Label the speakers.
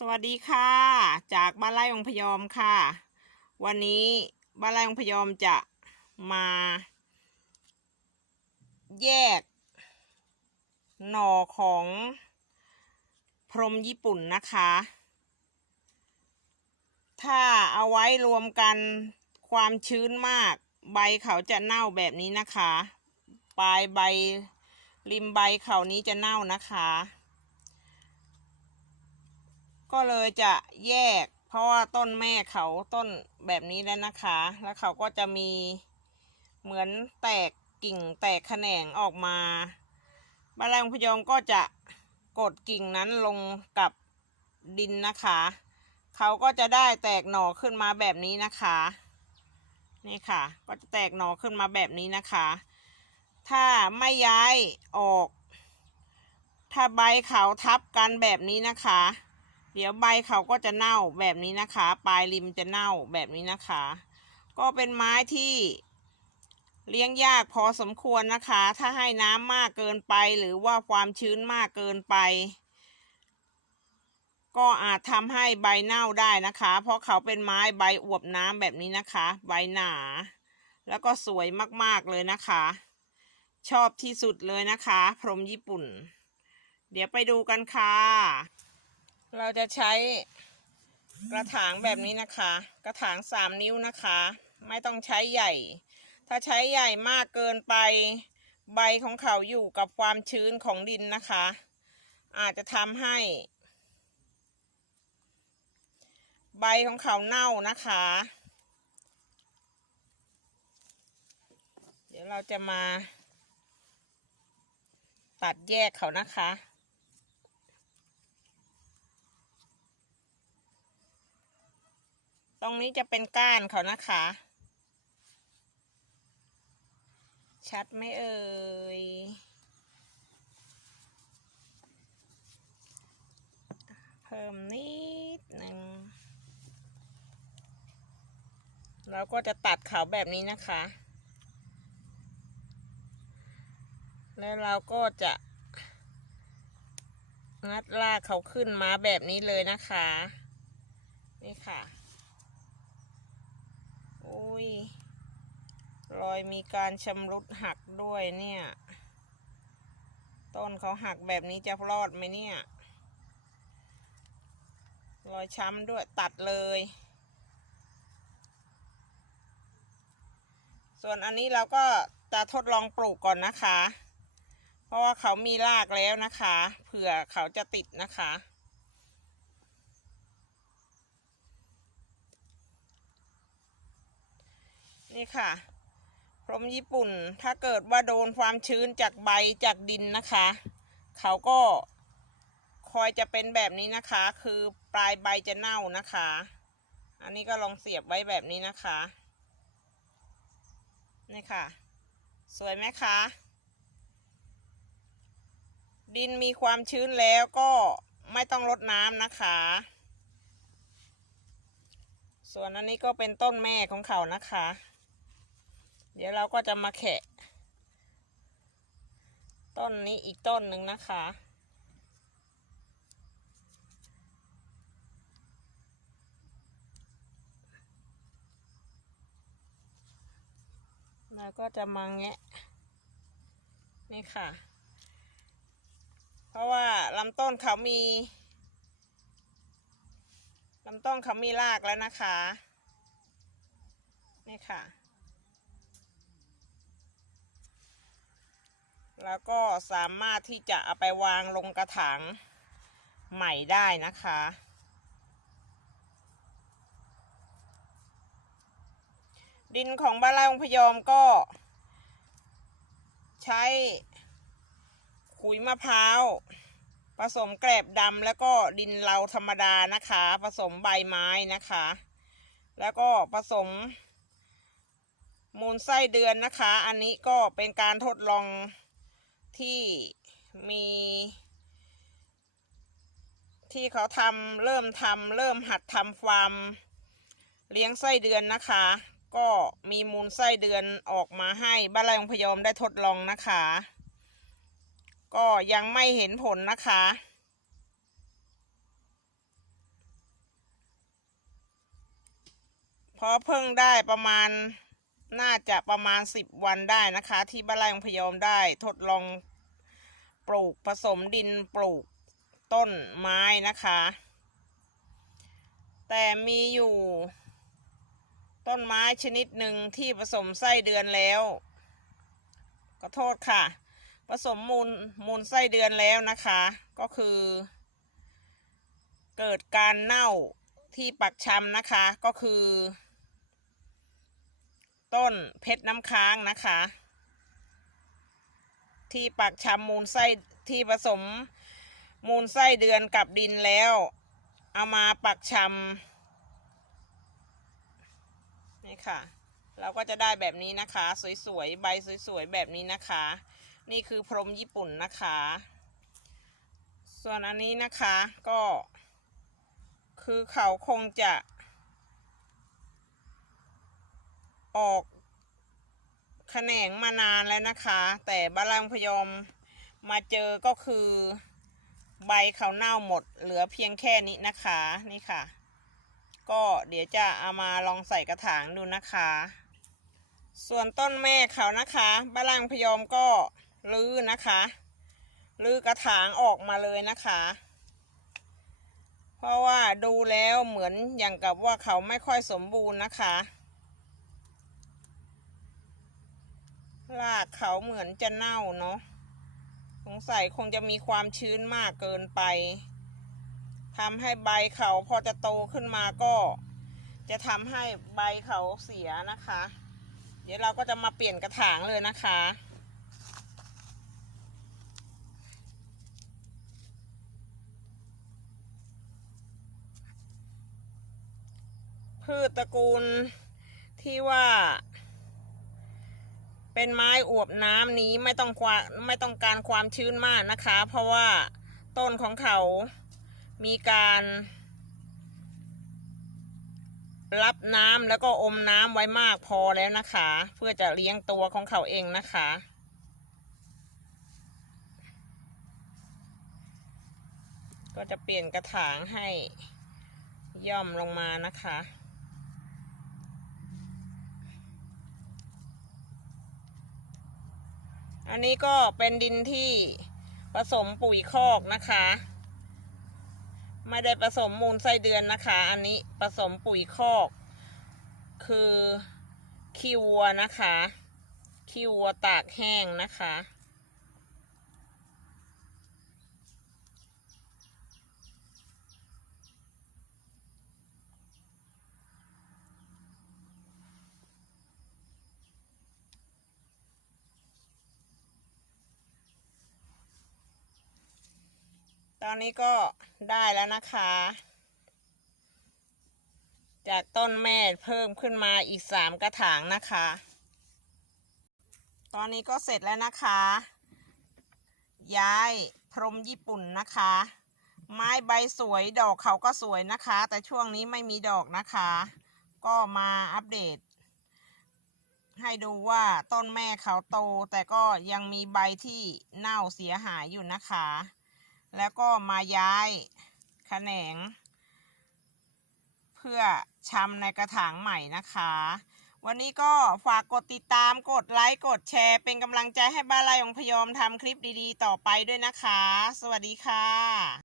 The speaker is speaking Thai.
Speaker 1: สวัสดีค่ะ จากบ้านไร่องพยอมค่ะ วันนี้บ้านไร่องพยอมจะมา แยก หน่อของพรมญี่ปุ่นนะคะ ถ้าเอาไว้รวมกันความชื้นมาก ใบเขาจะเน่าแบบนี้นะคะ ปลายใบริมใบเขานี้จะเน่านะคะ ก็เลยจะแยก เพราะว่าต้นแม่เขาต้นแบบนี้แล้วนะคะ แล้วเขาก็จะมีเหมือนแตกกิ่งแตกแขนงออกมาบาลงพยอมก็จะกดกิ่งนั้นลงกับดินนะคะ เขาก็จะได้แตกหน่อขึ้นมาแบบนี้นะคะนี่ค่ะ ก็จะแตกหน่อขึ้นมาแบบนี้นะคะ ถ้าไม่ย้ายออก ถ้าใบเขาทับกันแบบนี้นะคะ เดี๋ยวใบเขาก็จะเน่าแบบนี้นะคะ ปลายริมจะเน่าแบบนี้นะคะ ก็เป็นไม้ที่เลี้ยงยากพอสมควรนะคะ ถ้าให้น้ำมากเกินไปหรือว่าความชื้นมากเกินไป ก็อาจทำให้ใบเน่าได้นะคะ เพราะเขาเป็นไม้ใบอวบน้ำแบบนี้นะคะ ใบหนา แล้วก็สวยมากๆเลยนะคะ ชอบที่สุดเลยนะคะ พรมญี่ปุ่น เดี๋ยวไปดูกันค่ะ เราจะใช้กระถางแบบนี้นะคะ กระถางสามนิ้วนะคะ ไม่ต้องใช้ใหญ่ ถ้าใช้ใหญ่มากเกินไป ใบของเขาอยู่กับความชื้นของดินนะคะ อาจจะทำให้ ใบของเขาเน่านะคะ เดี๋ยวเราจะมา ตัดแยกเขานะคะ ตรงนี้จะเป็นก้านเขานะคะ ชัดไหมเอ่ยเพิ่มนิดหนึ่งเราก็จะตัดเขาแบบนี้นะคะ แล้วเราก็จะงัดลากเขาขึ้นมาแบบนี้เลยนะคะ นี่ค่ะ อุ้ย รอยมีการชำรุดหักด้วยเนี่ย ต้นเขาหักแบบนี้จะรอดไหมเนี่ย รอยช้ำด้วยตัดเลย ส่วนอันนี้เราก็จะทดลองปลูกก่อนนะคะ เพราะว่าเขามีรากแล้วนะคะ เผื่อเขาจะติดนะคะ นี่ค่ะ พรมญี่ปุ่นถ้าเกิดว่าโดนความชื้นจากใบจากดินนะคะ เขาก็คอยจะเป็นแบบนี้นะคะ คือปลายใบจะเน่านะคะ อันนี้ก็ลองเสียบไว้แบบนี้นะคะ นี่ค่ะ สวยไหมคะ ดินมีความชื้นแล้วก็ไม่ต้องรดน้ำนะคะ ส่วนอันนี้ก็เป็นต้นแม่ของเขานะคะ เดี๋ยวเราก็จะมาแขะ ต้นนี้อีกต้นหนึ่งนะคะเราก็จะมาแงะ นี่ค่ะ เพราะว่าลำต้นเขามีลำต้นเขามีรากแล้วนะคะ นี่ค่ะ แล้วก็สามารถที่จะเอาไปวางลงกระถางใหม่ได้นะคะ ดินของบ้านไร่องพยอมก็ ใช้ขุยมะพร้าว ผสมแกลบดำแล้วก็ดินเราธรรมดานะคะ ผสมใบไม้นะคะ แล้วก็ผสมมูลไส้เดือนนะคะ อันนี้ก็เป็นการทดลอง ที่มีที่เขาทำเริ่มทำเริ่มหัดทำฟาร์มเลี้ยงไส้เดือนนะคะ ก็มีมูลไส้เดือนออกมาให้บ้านไรของพยอมได้ทดลองนะคะ ก็ยังไม่เห็นผลนะคะพอเพิ่งได้ประมาณ น่าจะประมาณสิบวันได้นะคะ ที่บ้านไร่ของพยอมได้ทดลองปลูกผสมดินปลูกต้นไม้นะคะ แต่มีอยู่ ต้นไม้ชนิดหนึ่งที่ผสมไส้เดือนแล้วก็โทษค่ะ ผสมมูลมูลไส้เดือนแล้วนะคะ ก็คือ เกิดการเน่าที่ปักชำนะคะก็คือ ต้นเพชรน้ำค้างนะคะ ที่ปักชำมูลไส้ที่ผสมมูลไส้เดือนกับดินแล้ว เอามาปักชำนี่ค่ะ เราก็จะได้แบบนี้นะคะ สวยๆ ใบสวยๆ แบบนี้นะคะ นี่คือพรมญี่ปุ่นนะคะ ส่วนอันนี้นะคะก็ คือเขาคงจะ ออกแขนงมานานแล้วนะคะ แต่บาลังพยอมมาเจอก็คือ ใบเขาเน่าหมด เหลือเพียงแค่นี้นะคะนี่ค่ะ ก็เดี๋ยวจะเอามาลองใส่กระถางดูนะคะ ส่วนต้นแม่เขานะคะบาลังพยอมก็ลื้อนะคะลื้อกระถางออกมาเลยนะคะ เพราะว่าดูแล้วเหมือนอย่างกับว่าเขาไม่ค่อยสมบูรณ์นะคะ รากเขาเหมือนจะเน่าเนาะสงสัยคงจะมีความชื้นมากเกินไปทำให้ใบเขาพอจะโตขึ้นมาก็ จะทำให้ใบเขาเสียนะคะ เดี๋ยวเราก็จะมาเปลี่ยนกระถางเลยนะคะพืชตระกูลที่ว่า เป็นไม้อวบน้ำนี้ไม่ต้องความไม่ต้องการความชื้นมากนะคะ เพราะว่าต้นของเขามีการ รับน้ำแล้วก็อมน้ำไว้มากพอแล้วนะคะ เพื่อจะเลี้ยงตัวของเขาเองนะคะก็จะเปลี่ยนกระถางให้ย่อมลงมานะคะ อันนี้ก็เป็นดินที่ผสมปุ๋ยคอกนะคะ ไม่ได้ผสมมูลไส้เดือนนะคะ อันนี้ผสมปุ๋ยคอก คือขี้วัวนะคะขี้วัวตากแห้งนะคะ ตอนนี้ก็ได้แล้วนะคะ จากต้นแม่เพิ่มขึ้นมาอีกสามกระถางนะคะ ตอนนี้ก็เสร็จแล้วนะคะ ย้ายพรมญี่ปุ่นนะคะ ไม้ใบสวยดอกเขาก็สวยนะคะ แต่ช่วงนี้ไม่มีดอกนะคะ ก็มาอัปเดต ให้ดูว่าต้นแม่เขาโต แต่ก็ยังมีใบที่เน่าเสียหายอยู่นะคะ แล้วก็มาย้ายแขนง เพื่อชำในกระถางใหม่นะคะ วันนี้ก็ฝากกดติดตามกดไลค์กดแชร์ เป็นกำลังใจให้บ้านไรของพยอมทำคลิปดีๆ ต่อไปด้วยนะคะ สวัสดีค่ะ